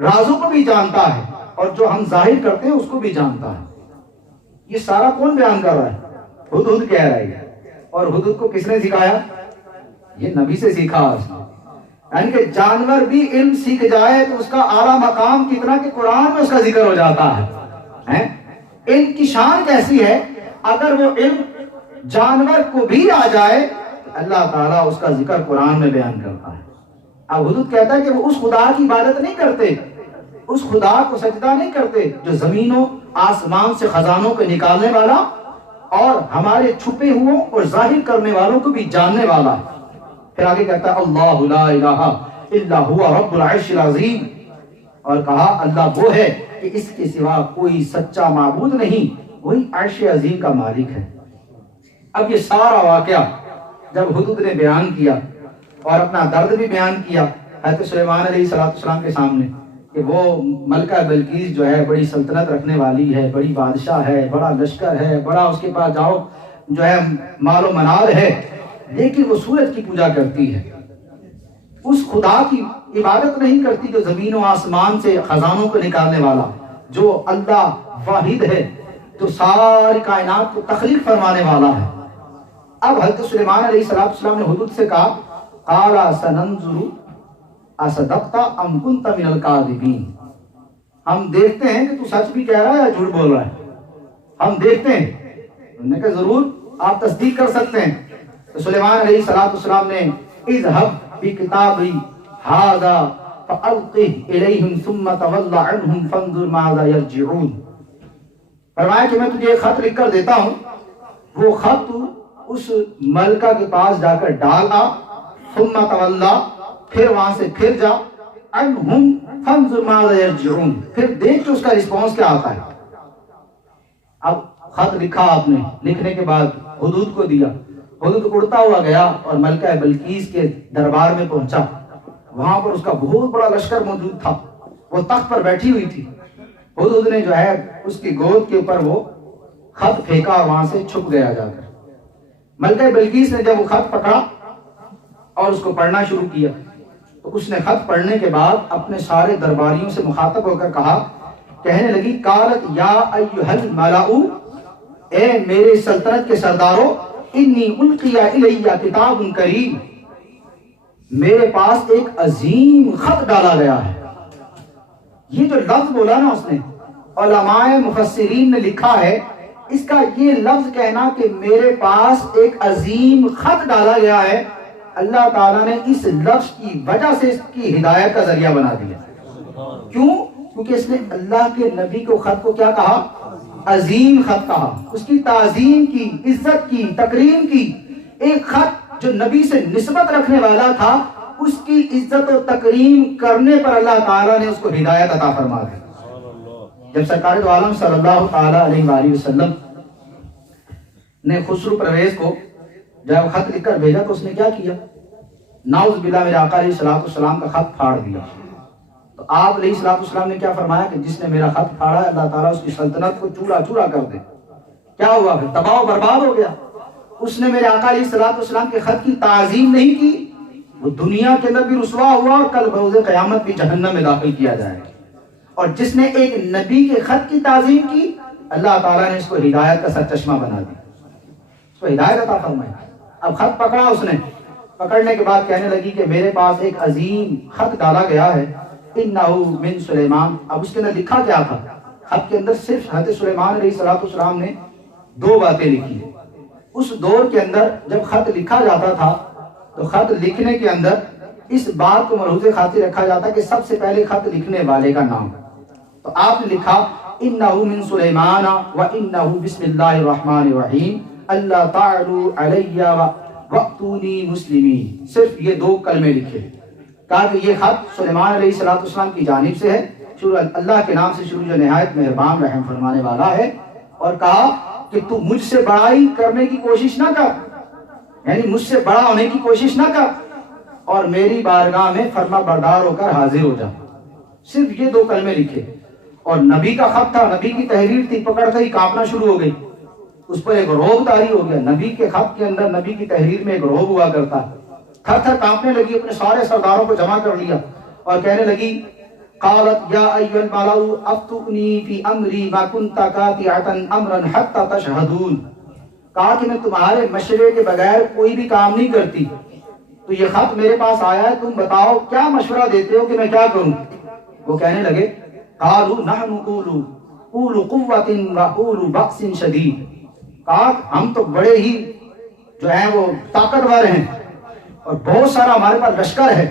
رازوں کو بھی جانتا ہے اور جو ہم ظاہر کرتے ہیں اس کو بھی جانتا ہے۔ یہ سارا کون بیان کر رہا ہے؟ ہدہد کہہ رہا ہے۔ اور ہدہد کو کس نے سکھایا؟ یہ نبی سے سیکھا اس نے۔ یعنی کہ جانور بھی علم سیکھ جائے تو اس کا اعلیٰ مقام کتنا کہ قرآن میں اس کا ذکر ہو جاتا ہے۔ علم کی شان کیسی ہے؟ اگر وہ علم جانور کو بھی آ جائے اللہ تعالیٰ اس کا ذکر قرآن میں بیان کرتا ہے۔ اب حدود کہتا ہے کہ وہ اس خدا کی عبادت نہیں کرتے، اس خدا کو سجدہ نہیں کرتے جو زمینوں آسمان سے خزانوں کو نکالنے والا اور ہمارے چھپے ہوئے اور ظاہر کرنے والوں کو بھی جاننے والا ہے۔ پھر آگے کہتا ہے اللہ لا الہ الا هو رب العرش العظیم، اور کہا اللہ وہ ہے کہ اس کے سوا کوئی سچا معبود نہیں، وہی عرش عظیم کا مالک ہے۔ اب یہ سارا واقعہ جب حدود نے بیان کیا اور اپنا درد بھی بیان کیا حضرت سلیمان علیہ السلام کے سامنے کہ وہ ملکہ بلقیس جو ہے بڑی سلطنت رکھنے والی ہے، بڑی بادشاہ ہے، بڑا لشکر ہے، بڑا اس کے پاس جاؤ جو ہے مال و منال ہے، لیکن وہ سورج کی پوجا کرتی ہے، اس خدا کی عبادت نہیں کرتی جو زمین و آسمان سے خزانوں کو نکالنے والا، جو اللہ واحد ہے، جو ساری کائنات کو تخلیق فرمانے والا ہے۔ اب حضرت سلیمان علیہ السلام نے حدود سے کہا قال سننظر اصدقت ام کنت من الکاذبین، ہم دیکھتے ہیں کہ تو سچ بھی کہہ رہا ہے یا جھوٹ بول رہا ہے، ہم دیکھتے ہیں۔ انہوں نے کہا ضرور آپ تصدیق کر سکتے ہیں۔ تو سلیمان علیہ السلام نے اذهب بکتابی ھذا فالقه الیہم ثم تول عنہم فانظر ماذا یرجعون، فرمایا کہ میں تجھے ایک خط لکھ کر دیتا ہوں، وہ خط اس ملکہ کے پاس جا کر ڈالا، ثم تولا، پھر وہاں سے پھر جا، عنہم فانظر ماذا یرجعون، پھر دیکھ کہ اس کا رسپانس کیا آتا ہے۔ اب خط لکھا آپ نے، لکھنے کے بعد حدود کو دیا، حدود اڑتا ہوا گیا اور ملکہ بلقیس کے دربار میں پہنچا۔ وہاں پر اس کا بہت بڑا لشکر موجود تھا، وہ تخت پر بیٹھی ہوئی تھی۔ حدود نے جو ہے اس کی گود کے اوپر وہ خط پھینکا اور وہاں سے چھپ گیا جا کر۔ ملکہ بلقیس نے جب وہ خط پکڑا اور اس کو پڑھنا شروع کیا تو اس نے خط پڑھنے کے بعد اپنے سارے درباریوں سے مخاطب ہو کر کہا، کہنے لگی قالت یا ایھا الملأ، اے میرے سلطنت کے سرداروں، انی القی الی کتاب کریم، میرے پاس ایک عظیم خط ڈالا گیا ہے۔ یہ جو لفظ بولا نا اس نے، علماء مفسرین نے لکھا ہے اس کا یہ لفظ کہنا کہ میرے پاس ایک عظیم خط ڈالا گیا ہے، اللہ تعالیٰ نے اس لفظ کی وجہ سے اس کی ہدایت کا ذریعہ بنا دیا۔ کیوں؟ کیونکہ اس نے اللہ کے نبی کو خط کو کیا کہا؟ عظیم خط کہا، اس کی تعظیم کی، عزت کی، تکریم کی۔ ایک خط جو نبی سے نسبت رکھنے والا تھا، اس کی عزت و تکریم کرنے پر اللہ تعالیٰ نے اس کو ہدایت عطا فرما دی۔ جب سرکار دو عالم صلی اللہ تعالیٰ علیہ وآلہ وسلم نے خسرو پرویز کو جب خط لکھ کر بھیجا تو اس نے کیا کیا؟ نعوذ باللہ، میرے آقا علیہ السلام کا خط پھاڑ دیا۔ تو آپ علیہ السلام نے کیا فرمایا کہ جس نے میرا خط پھاڑا ہے اللہ تعالیٰ اس کی سلطنت کو چورا چورا کر دے۔ کیا ہوا پھر؟ تباہ و برباد ہو گیا۔ اس نے میرے آقا علیہ السلام کے خط کی تعظیم نہیں کی، وہ دنیا کے اندر بھی رسوا ہوا اور کل بروز قیامت بھی جہنم میں داخل کیا جائے گا۔ اور جس نے ایک نبی کے خط کی تعظیم کی اللہ تعالیٰ نے اس کو ہدایت کا سرچشمہ بنا دیا، اس کو ہدایت عطا فرمائی۔ اب خط پکڑا اس نے، پکڑنے کے بعد کہنے لگی کہ میرے پاس ایک عظیم خط ڈالا گیا ہے، انہ من سلیمان۔ اب اس کے اندر لکھا کیا تھا؟ خط کے اندر صرف حضرت سلیمان علیہ السلام نے دو باتیں لکھی. اس دور کے اندر جب خط لکھا جاتا تھا تو خط لکھنے کے اندر اس بات کو ملحوظ خاطر رکھا جاتا کہ سب سے پہلے خط لکھنے والے کا نام. تو آپ نے لکھا انہو من سلیمان و انہو بسم اللہ الرحمن الرحیم اللہ تعالی علیہ وقتونی مسلمین. صرف یہ دو کلمے لکھے. کہا کہ یہ خط سلیمان علیہ السلام کی جانب سے ہے، اللہ کے نام سے شروع جو نہایت مہربان رحم فرمانے والا ہے. اور کہا کہ تو مجھ سے بڑائی کرنے کی کوشش نہ کر، یعنی مجھ سے بڑا ہونے کی کوشش نہ کر، اور میری بارگاہ میں فرما بردار ہو کر حاضر ہو جا. صرف یہ دو کلمے لکھے. اور نبی کا خط تھا، نبی کی تحریر تھی، پکڑتے ہی کانپنا شروع ہو گئی. اس پر ایک رعب طاری ہو گیا. نبی کے خط کے اندر، نبی کی تحریر میں ایک رعب ہوا کرتا ہے. تھر تھر کانپنے لگی، اپنے سارے سرداروں کو جمع کر لیا اور کہنے لگی قالت یا ایھا الملأ افتونی فی امری ما کنت قاطعۃ امرا حتی تشہدون. کہا کہ میں تمہارے مشورے کے بغیر کوئی بھی کام نہیں کرتی، تو یہ خط میرے پاس آیا ہے، تم بتاؤ کیا مشورہ دیتے ہو کہ میں کیا کروں. وہ کہنے لگے قالوا نحن اولو قوۃ و اولو بأس شدید. کہا ہم تو بڑے ہی جو ہیں وہ طاقتور ہیں اور بہت سارا ہمارے پاس لشکر ہے،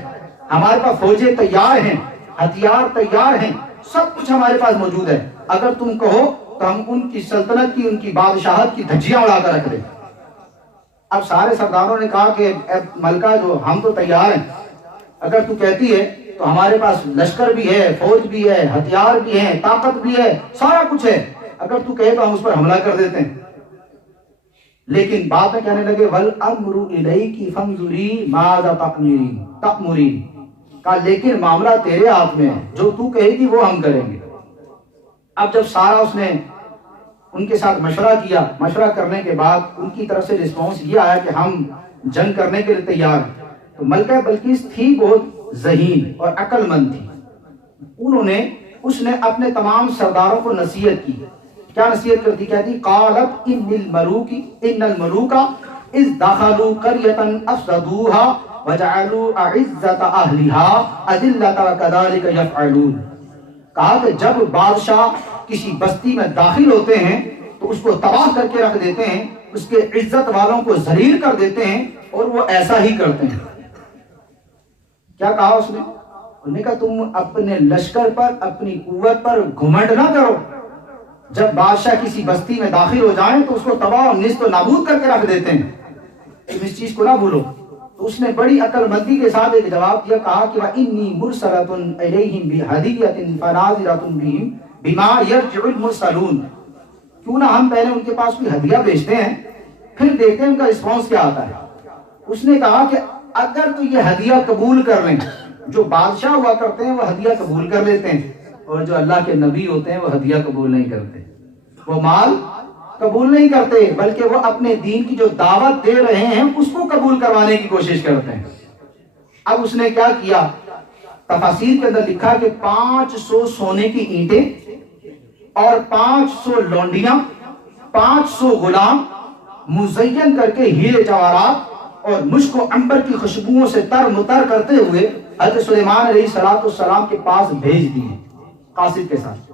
ہمارے پاس فوجیں تیار ہیں، ہتھیار تیار ہیں، سب کچھ ہمارے پاس موجود ہے. اگر تم کہو تو ہم ان کی سلطنت کی، ان کی بادشاہت کی دھجیاں اڑا کر رکھ دیں. اب سارے سرداروں نے کہا کہ اے ملکہ جو ہم تو تیار ہیں، اگر تو کہتی ہے تو ہمارے پاس لشکر بھی ہے، فوج بھی ہے، ہتھیار بھی ہیں، طاقت بھی ہے، سارا کچھ ہے، اگر تو کہے تو ہم اس پر حملہ کر دیتے ہیں. لیکن بعد میں کہنے لگے والامر الیک فانظری ماذا تأمرین. کہا لیکن معاملہ تیرے ہاتھ میں ہے، جو تو کہے گی وہ ہم کریں گے. اب جب سارا اس نے ان کے ساتھ مشورہ کیا، مشورہ کرنے کے بعد ان کی طرف سے رسپانس یہ آیا کہ ہم جنگ کرنے کے لیے تیار ہیں. تو ملکہ بلقیس تھی بہت ذہین اور عقل مند تھی. اس نے اپنے تمام سرداروں کو نصیحت کی. کیا نصیحت کرتی؟ کہتی قالت ان الملوک اذ دخلوا قرية افسدوها وجعلوا اعزة اهلها اذلة وكذلك يفعلون. کہا کہ جب بادشاہ کسی بستی میں داخل ہوتے ہیں تو اس کو تباہ کر کے رکھ دیتے ہیں، اس کے عزت والوں کو ذلیل کر دیتے ہیں، اور وہ ایسا ہی کرتے ہیں. کیا کہا اس نے؟ انہوں نے کہا تم اپنے لشکر پر، اپنی قوت پر گھمنڈ نہ کرو. جب بادشاہ کسی بستی میں داخل ہو جائیں تو اس کو تباہ و نیست و نابود کر کے رکھ دیتے ہیں. تم اس چیز کو نہ بھولو. تو اس نے بڑی عقل مندی کے ساتھ ایک جواب دیا. کہا کہ وَإِنِّي مُرْسَلَةٌ إِلَيْهِمْ بِهَدِيَّةٍ فَنَاظِرَةٌ بِهِمْ بِمَا يَرْجِعُ الْمُرْسَلُونَ. کیوں نہ ہم پہلے ان کے پاس کوئی ہدیہ بھیجتے ہیں، پھر دیکھتے ہیں ان کا رسپانس کیا آتا ہے. اس نے کہا کہ اگر تو یہ ہدیہ قبول کر لیں، جو بادشاہ ہوا کرتے ہیں وہ ہدیہ قبول کر لیتے ہیں، اور جو اللہ کے نبی ہوتے ہیں وہ ہدیہ قبول نہیں کرتے، وہ مال قبول نہیں کرتے، بلکہ وہ اپنے دین کی جو دعوت دے رہے ہیں اس کو قبول کروانے کی کوشش کرتے ہیں. اب اس نے کیا کیا؟ تفاسیر کے اندر لکھا کہ 500 سونے کی اینٹیں اور 500 لونڈیاں، 500 غلام مزین کر کے ہیرے جواہرات اور مشک و عنبر کی خوشبوؤں سے تر متر کرتے ہوئے حضرت سلیمان علیہ السلام کے پاس بھیج دیے قاصد کے ساتھ.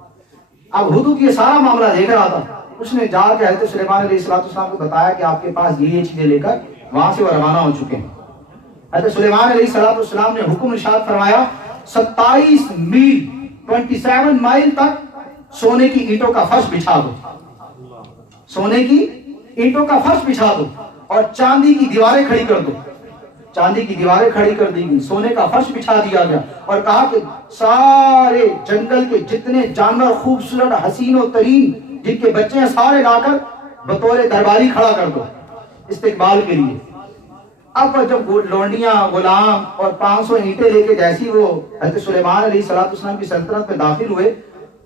اب ہدہد یہ سارا معاملہ دیکھ رہا تھا. اس نے جا کے حضرت سلیمان علیہ السلام کو بتایا کہ آپ کے پاس یہ چیزیں لے کر وہاں سے وہ روانہ ہو چکے ہیں. حضرت سلیمان علیہ السلام نے حکم ارشاد فرمایا 27 میل 27 مائل تک سونے کی اینٹوں کا فرش بچھا دو، سونے کی اینٹوں کا فرش بچھا دو اور چاندی کی دیواریں کھڑی کر دو. چاندی کی دیواریں کھڑی کر دی گئی، سونے کا فرش بچھا دیا گیا، اور کہا کہ سارے جنگل کے جتنے جانور خوبصورت حسین و ترین جن کے بچے ہیں سارے لا کر بطور درباری کھڑا کر دو استقبال کے لیے. اب جب لونڈیاں، غلام اور 500 اینٹیں لے کے جیسی وہ حضرت سلیمان علیہ السلام کی سلطنت میں داخل ہوئے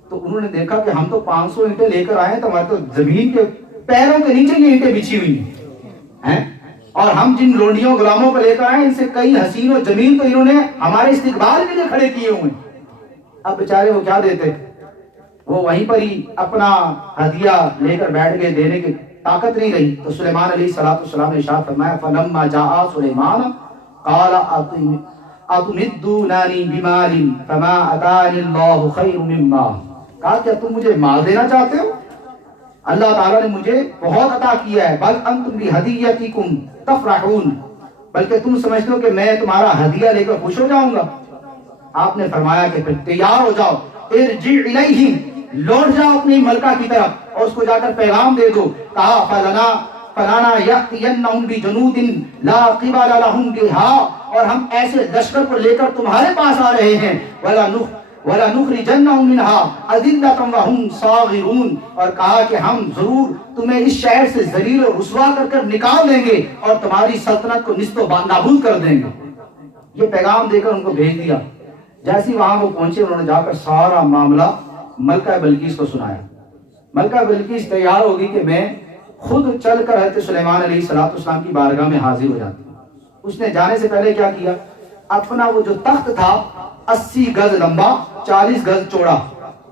تو انہوں نے دیکھا کہ ہم تو 500 اینٹیں لے کر آئے ہیں، تو ہمارے تو زمین کے پیروں کے نیچے یہ اینٹیں بچھی ہوئی ہیں، اور ہم جن لونڈیوں غلاموں کو لے کر آئے ان سے کئی حسین و جمیل تو انہوں نے ہمارے استقبال کے لیے کھڑے کیے ہوئے. اب بیچارے وہ کیا دیتے، وہ وہیں پر ہی اپنا ہدیہ لے کر بیٹھ گئے، دینے کی طاقت نہیں رہی. تو سلیمان علیہ السلام نے ارشاد فرمایا فلما جاء سلیمان قال اتمدوننی بمال فما اتانی اللہ خیر مما. کہا کیا تم مجھے مال دینا چاہتے ہو؟ اللہ تعالیٰ نے مجھے بہت عطا کیا ہے. بل انتم بہدیتکم تفرحون, بلکہ تم سمجھتے ہو کہ میں تمہارا ہدیہ لے کر خوش ہو جاؤں گا. آپ نے فرمایا کہ پھر تیار ہو جاؤ, ارجع الیہم, لوٹ جاؤ اپنی ملکہ کی طرف اور اس کو جا کر پیغام دے دو. کہا فلانا یأتینہم بجنود لا قبل لہم بہا, اور ہم ایسے لشکر کو لے کر تمہارے پاس آ رہے ہیں. وَلَنُخْرِجَنَّهُمْ مِنْهَا أَذِلَّةً وَهُمْ صَاغِرُونَ, اور کہا کہ ہم ضرور تمہیں اس شہر سے ذلیل و رسوا کر نکال دیں گے اور تمہاری سلطنت کو نیست و نابود کر دیں گے. یہ پیغام دے کر ان کو بھیج دیا. جیسے وہاں وہ پہنچے انہوں نے جا کر سارا معاملہ ملکہ بلقیس کو سنایا. ملکہ بلقیس تیار ہوگی کہ میں خود چل کر حضرت سلیمان علیہ السلام کی بارگاہ میں حاضر ہو جاتی. اس نے جانے سے پہلے کیا کیا, اپنا وہ جو تخت تھا 80 گز لمبا 40 گز چوڑا,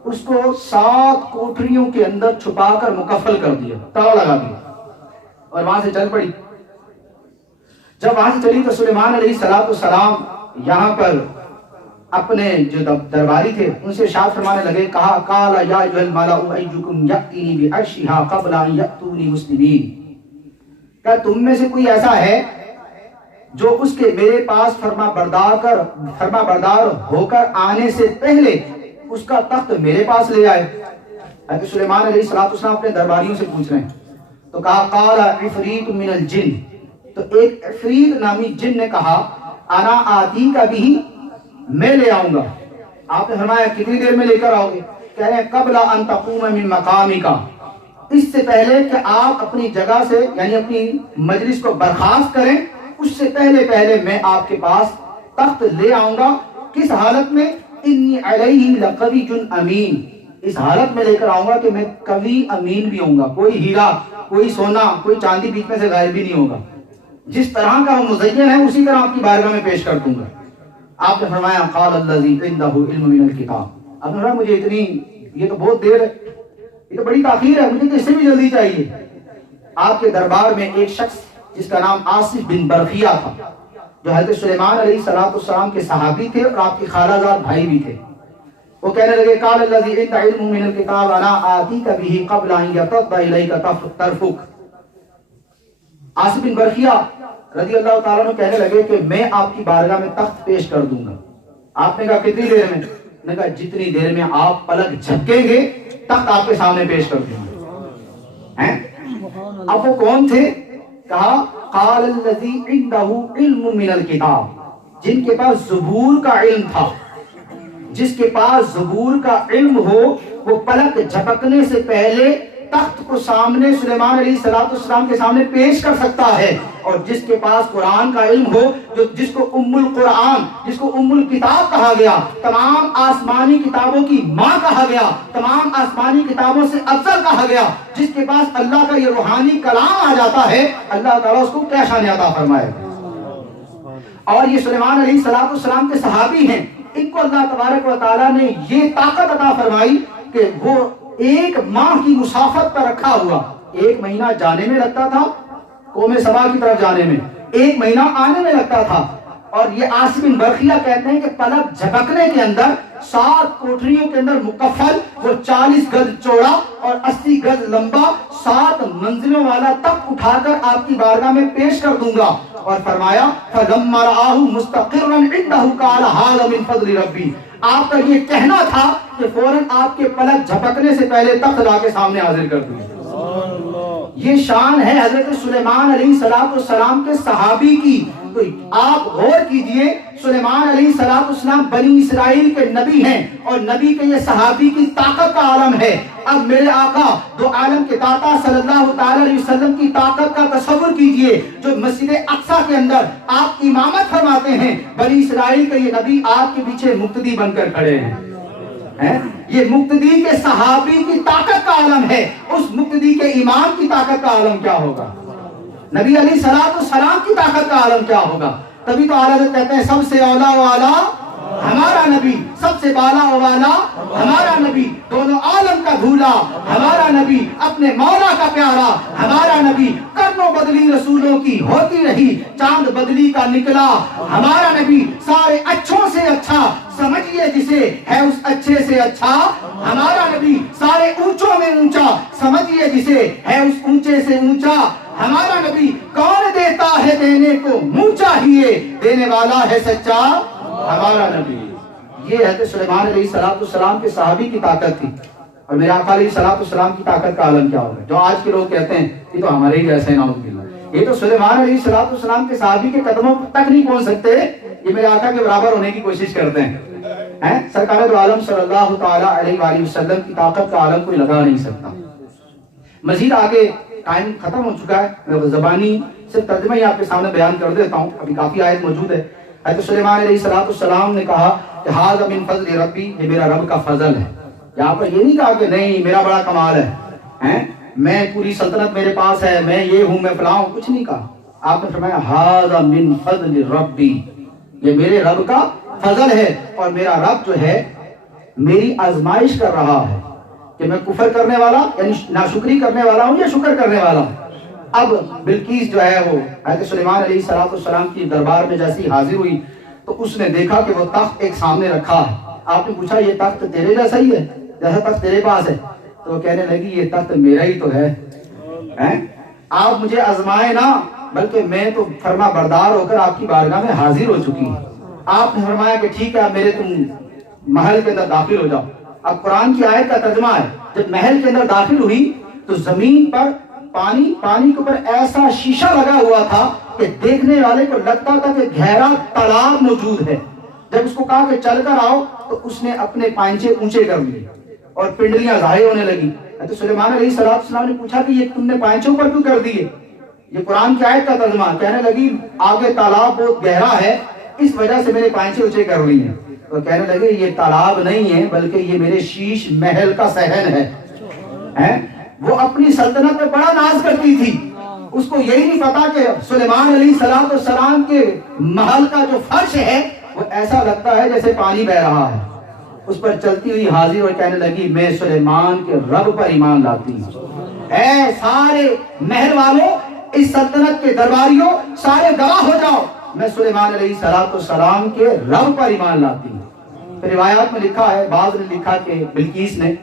اس کو 7 کوٹریوں کے اندر چھپا کر مکفل کر دیا, تالا لگا دیا اور وہاں سے چل پڑی. جب وہاں سے چلی تو سلیمان علیہ السلام یہاں پر اپنے جو درباری تھے ان سے ارشاد فرمانے لگے. کہا قال یا ایھا الملأ ایکم یأتینی بعرشھا قبل ان یأتونی مسلمین, کیا تم میں سے کوئی ایسا ہے جو اس کے میرے پاس فرما بردار ہو کر آنے سے پہلے اس کا تخت میرے پاس لے آئے. حضرت سلیمان علیہ السلام اپنے درباریوں سے پوچھ رہے ہیں. تو کہا قال عفریت من الجن, تو ایک عفریت نامی جن نے کہا انا آتیک بھی, میں لے آؤں گا. آپ نے فرمایا کتنی دیر میں لے کر آؤ گے؟ کہہ رہے ہیں قبل ان تقوم من مقامک, اس سے پہلے کہ آپ اپنی جگہ سے یعنی اپنی مجلس کو برخاست کریں, اس سے پہلے میں آپ کے پاس تخت لے آؤں گا. کس حالت میں؟ انی علیہ لقوی امین, اس حالت میں لے کر آؤں گا کہ میں قوی امین بھی ہوں گا. کوئی ہیرا, کوئی سونا, کوئی چاندی بیچ میں سے غائب بھی نہیں ہوگا. جس طرح کا وہ مزین ہے اسی طرح آپ کی بارگاہ میں پیش کر دوں گا. آپ نے فرمایا قال الذی عندہ علم من الکتاب, آپ نے فرمایا مجھے اتنی, یہ تو بہت دیر ہے, یہ تو بڑی تاخیر ہے, مجھے تو اس سے بھی جلدی چاہیے. آپ کے دربار میں ایک شخص جس کا نام آصف بن برقیہ تھا, جو حضرت سلیمان علیہ السلام کے صحابی تھے اور آپ کے خالہ زاد بھائی بھی تھے. وہ کہنے لگے قال الذی عنده علم من الکتاب انا آتیک به قبل ان یرتد الیک طرفک. آصف بن برقیہ رضی اللہ تعالیٰ عنہ کہنے لگے کہ میں آپ کی بارگاہ میں تخت پیش کر دوں گا. آپ نے کہا کتنی دیر میں؟ نے کہا جتنی دیر میں آپ پلک جھپکیں گے تخت آپ کے سامنے پیش کر دوں گا. اب وہ کون تھے؟ کہا قال الذی عنده علم من الکتاب, جن کے پاس زبور کا علم تھا. جس کے پاس زبور کا علم ہو وہ پلک جھپکنے سے پہلے تخت کو سامنے سلیمان علیہ السلام کے سامنے پیش کر سکتا ہے. اور جس کے پاس قرآن کا علم ہو, جو جس کو ام القرآن, جس کو ام الکتاب کہا گیا, تمام آسمانی کتابوں کی ماں کہا گیا, تمام آسمانی کتابوں سے افضل کہا گیا, جس کے پاس اللہ کا یہ روحانی کلام آ جاتا ہے, اللہ تعالیٰ اس کو کیا شان عطا فرمائے. اور یہ سلیمان علیہ السلام کے صحابی ہیں. ان کو اللہ تبارک و تعالیٰ نے یہ طاقت عطا فرمائی کہ وہ 1 ماہ کی مسافت پر رکھا ہوا. 1 مہینہ جانے میں لگتا تھا قوم سبا کی طرف جانے میں, 1 مہینہ آنے میں لگتا تھا. اور یہ آصف بن برقیہ کہتے ہیں کہ پلک جھپکنے کے اندر 7 کوٹریوں کے اندر مکفل, وہ 40 گز چوڑا اور 80 گز لمبا 7 منزلوں والا تخت اٹھا کر آپ کی بارگاہ میں پیش کر دوں گا. اور فرمایا فَلَمَّا رَآهُ مُسْتَقِرًّا عِنْدَهُ قَالَ هَذَا مِنْ فَضْلِ رَبِّي. آپ کا یہ کہنا تھا کہ فوراً آپ کے پلک جھپکنے سے پہلے تخت لا کے سامنے حاضر کر دوں. یہ شان ہے حضرت سلیمان علیہ السلام کے صحابی کی. تو آپ غور کیجئے, سلیمان علیہ السلام بنی اسرائیل کے نبی ہیں اور نبی کے یہ صحابی کی طاقت کا عالم ہے. اب میرے آقا دو عالم کے داتا صلی اللہ تعالی علیہ وسلم کی طاقت کا تصور کیجئے, جو مسجد اقصی کے اندر آپ امامت فرماتے ہیں. بنی اسرائیل کے یہ نبی آپ کے پیچھے مقتدی بن کر کھڑے ہیں. یہ مقتدی کے صحابی کی طاقت کا عالم ہے, اس مقتدی کے امام کی طاقت کا عالم کیا ہوگا؟ نبی علیہ السلام کی طاقت کا عالم کیا ہوگا؟ تبھی تو اعلیٰ حضرت کہتے ہیں سب سے اولا والا ہمارا نبی, سب سے بالا والا ہمارا نبی, دونوں عالم کا دھولا ہمارا نبی, اپنے مولا کا پیارا ہمارا نبی, کرنوں بدلی رسولوں کی ہوتی رہی, چاند بدلی کا نکلا ہمارا نبی, سارے اچھوں سے اچھا سمجھیے جسے ہے اس اچھے سے اچھا ہمارا نبی, سارے اونچوں میں اونچا سمجھیے جسے ہے اس اونچے سے اونچا ہمارا نبی، کون دیتا ہے دینے کو منہ چاہیے، دینے والا ہے سچا ہمارا نبی۔ یہ حضرت سلیمان علیہ السلام کے صحابی کی طاقت تھی، اور میرے آقا علیہ السلام کی طاقت کا عالم کیا ہوگا؟ جو آج کے لوگ کہتے ہیں یہ تو ہمارے ہی جیسے نعوذ باللہ، یہ تو سلیمان علیہ السلام کے صحابی کے قدموں تک نہیں پہنچ سکتے، یہ میرے آقا کے برابر ہونے کی کوشش کرتے ہیں۔ سرکار دو عالم صلی اللہ تعالی علیہ وآلہ وسلم کی طاقت کا عالم کوئی لگا نہیں سکتا۔ مزید آگے ٹائم ختم ہو چکا ہے، میں زبانی صرف ترجمہ ہی آپ کے سامنے بیان کر دیتا ہوں، ابھی کافی آیت موجود ہے۔ حضرت سلیمان علیہ السلام نے کہا کہ ھذا من فضل ربی، یہ میرا رب کا فضل ہے۔ یہاں پر یہ نہیں کہا کہ نہیں میرا بڑا کمال ہے، میں پوری سلطنت میرے پاس ہے، میں یہ ہوں، میں فلاں ہوں، کچھ نہیں کہا۔ آپ نے فرمایا ھذا من فضل ربی، یہ میرے رب کا فضل ہے، اور میرا رب جو ہے میری آزمائش کر رہا ہے کہ میں کفر کرنے والا یعنی ناشکری کرنے والا ہوں یا شکر کرنے والا ہوں۔ اب بلقیس جو ہے وہ حضرت سلیمان علیہ السلام کی دربار میں جیسی حاضر ہوئی تو اس نے دیکھا کہ وہ تخت ایک سامنے رکھا ہے۔ آپ نے پوچھا یہ تخت تیرے جیسا ہی ہے، جیسا تخت تیرے پاس ہے؟ تو وہ کہنے لگی یہ تخت میرا ہی تو ہے، آپ مجھے آزمائے نہ، بلکہ میں تو فرما بردار ہو کر آپ کی بارگاہ میں حاضر ہو چکی ہوں۔ آپ نے فرمایا کہ ٹھیک ہے، میرے تم محل کے اندر داخل ہو جاؤ۔ اب قرآن کی آیت کا ترجمہ ہے، جب محل کے اندر داخل ہوئی تو زمین پر پانی کے اوپر ایسا شیشہ لگا ہوا تھا کہ دیکھنے والے کو لگتا تھا کہ گہرا تالاب موجود ہے۔ جب اس کو کہا کہ چل کر آؤ تو اس نے اپنے پائنچے اونچے کر لیے اور پنڈلیاں ظاہر ہونے لگی۔ تو سلیمان علیہ السلام نے پوچھا کہ یہ تم نے پائنچوں پر کیوں کر دیے؟ یہ قرآن کی آیت کا ترجمہ، کہنے لگی آگے تالاب بہت گہرا ہے، اس وجہ سے میرے پائنچے اونچے کر لی ہیں۔ تو کہنے لگے یہ تالاب نہیں ہے بلکہ یہ میرے شیش محل کا صحن ہے۔ وہ اپنی سلطنت میں بڑا ناز کرتی تھی، اس کو یہی نہیں پتا کہ سلیمان علیہ السلام کے محل کا جو فرش ہے وہ ایسا لگتا ہے جیسے پانی بہ رہا ہے۔ اس پر چلتی ہوئی حاضر اور کہنے لگی میں سلیمان کے رب پر ایمان لاتی ہوں۔ اے سارے محل والوں، اس سلطنت کے درباریوں، سارے گواہ ہو جاؤ، میں سلیمان علیہ السلام کے رب پر ایمان لاتی ہوں۔ پھر روایات میں لکھا ہے، بعض نے لکھا کہ بلقیس نے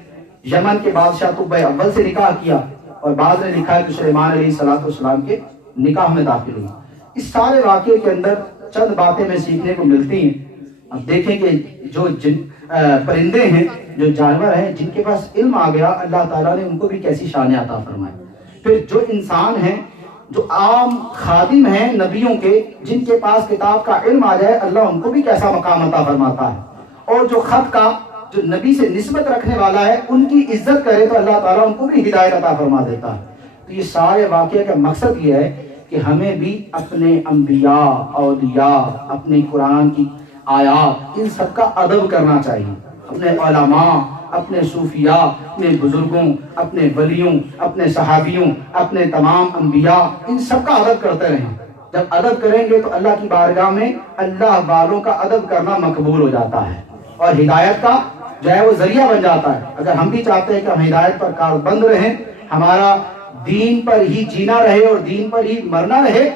یمن کے بادشاہ طب اول سے نکاح کیا، اور بعض نے لکھا ہے کہ سلیمان علیہ السلام کے نکاح میں داخل ہوئی۔ اس سارے واقعے کے اندر چند باتیں میں سیکھنے کو ملتی ہیں۔ اب دیکھیں کہ جو پرندے ہیں، جو جانور ہیں، جن کے پاس علم آ گیا، اللہ تعالیٰ نے ان کو بھی کیسی شان عطا فرمائی۔ پھر جو انسان ہیں، جو عام خادم ہیں نبیوں کے، جن کے پاس کتاب کا علم آ جائے، اللہ ان کو بھی کیسا مقام عطا فرماتا ہے۔ اور جو خط کا جو نبی سے نسبت رکھنے والا ہے، ان کی عزت کرے تو اللہ تعالیٰ ان کو بھی ہدایت عطا فرما دیتا ہے۔ تو یہ سارے واقعے کا مقصد یہ ہے کہ ہمیں بھی اپنے انبیاء، اولیاء، اپنے قرآن کی آیات، ان سب کا ادب کرنا چاہیے۔ اپنے علماء، اپنے صوفیاء، اپنے بزرگوں، اپنے ولیوں، اپنے صحابیوں، اپنے تمام انبیاء، ان سب کا ادب کرتے رہیں۔ جب ادب کریں گے تو اللہ کی بارگاہ میں اللہ والوں کا ادب کرنا مقبول ہو جاتا ہے، اور ہدایت کا جو ہے وہ ذریعہ بن جاتا ہے۔ اگر ہم بھی چاہتے ہیں کہ ہم ہدایت پر کاربند رہیں، ہمارا دین پر ہی جینا رہے اور دین پر ہی مرنا رہے،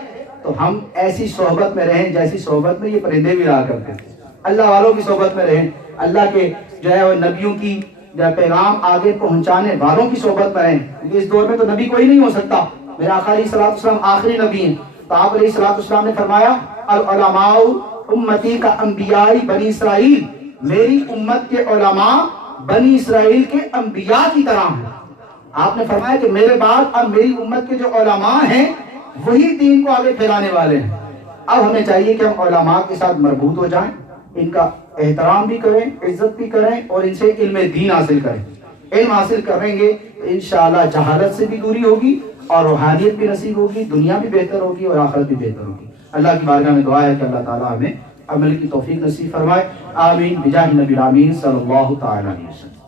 تو ہم ایسی صحبت میں رہیں جیسی صحبت میں یہ پرندے بھی رہا کرتے تھے۔ اللہ والوں کی صحبت میں رہیں، اللہ کے جو ہے وہ نبیوں کی پیغام آگے پہنچانے والوں کی صحبت میں رہیں، کیونکہ اس دور میں تو نبی کوئی نہیں ہو سکتا۔ میرے آقا علیہ السلام آخری نبی ہیں، تو آپ علیہ السلام نے فرمایا العلماء امتی کا انبیاء بنی اسرائیل، میری امت کے علماء بنی اسرائیل کے انبیاء کی طرح ہیں۔ آپ نے فرمایا کہ میرے بعد اب میری امت کے جو علماء ہیں وہی دین کو آگے پھیلانے والے ہیں۔ اب ہمیں چاہیے کہ ہم علماء کے ساتھ مربوط ہو جائیں، ان کا احترام بھی کریں، عزت بھی کریں، اور ان سے علم دین حاصل کریں۔ علم حاصل کریں گے تو انشاءاللہ جہالت سے بھی دوری ہوگی، اور روحانیت بھی نصیب ہوگی، دنیا بھی بہتر ہوگی اور آخرت بھی بہتر ہوگی۔ اللہ کی بارگاہ میں دعا ہے کہ اللہ تعالیٰ ہمیں عمل کی توفیق نصیب فرمائے۔ آمین بجاہ نبی الامین صلی اللہ تعالی علیہ وسلم۔